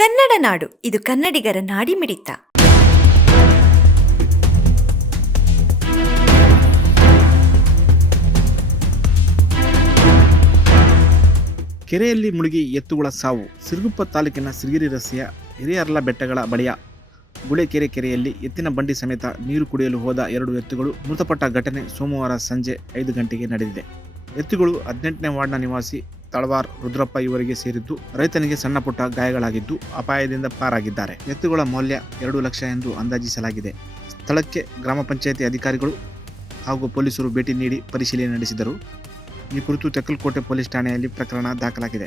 ಕನ್ನಡ ನಾಡು, ಇದು ಕನ್ನಡಿಗರ ನಾಡಿ ಮಿಡಿತ. ಕೆರೆಯಲ್ಲಿ ಮುಳುಗಿ ಎತ್ತುಗಳ ಸಾವು, ಸಿರುಗುಪ್ಪ ತಾಲೂಕಿನ ಸಿರಿಗಿರಿ ರಸ್ತೆಯ ಹಿರಿಯರ್ಲ ಬೆಟ್ಟಗಳ ಬಳಿಯ ಗುಳೆಕೆರೆ ಕೆರೆಯಲ್ಲಿ ಎತ್ತಿನ ಬಂಡಿ ಸಮೇತ ನೀರು ಕುಡಿಯಲು ಹೋದ ಎರಡು ಎತ್ತುಗಳು ಮೃತಪಟ್ಟ ಘಟನೆ ಸೋಮವಾರ ಸಂಜೆ ಐದು ಗಂಟೆಗೆ ನಡೆದಿದೆ. ಎತ್ತುಗಳು ಹದಿನೆಂಟನೇ ವಾರ್ಡ್ನ ನಿವಾಸಿ ತಳವಾರ್ ರುದ್ರಪ್ಪ ಇವರಿಗೆ ಸೇರಿದ್ದು. ರೈತನಿಗೆ ಸಣ್ಣ ಪುಟ್ಟ ಗಾಯಗಳಾಗಿದ್ದು ಅಪಾಯದಿಂದ ಪಾರಾಗಿದ್ದಾರೆ. ಎತ್ತುಗಳ ಮೌಲ್ಯ ಎರಡು ಲಕ್ಷ ಎಂದು ಅಂದಾಜಿಸಲಾಗಿದೆ. ಸ್ಥಳಕ್ಕೆ ಗ್ರಾಮ ಪಂಚಾಯಿತಿ ಅಧಿಕಾರಿಗಳು ಹಾಗೂ ಪೊಲೀಸರು ಭೇಟಿ ನೀಡಿ ಪರಿಶೀಲನೆ ನಡೆಸಿದರು. ಈ ಕುರಿತು ತೆಕ್ಕಲಕೋಟೆ ಪೊಲೀಸ್ ಠಾಣೆಯಲ್ಲಿ ಪ್ರಕರಣ ದಾಖಲಾಗಿದೆ.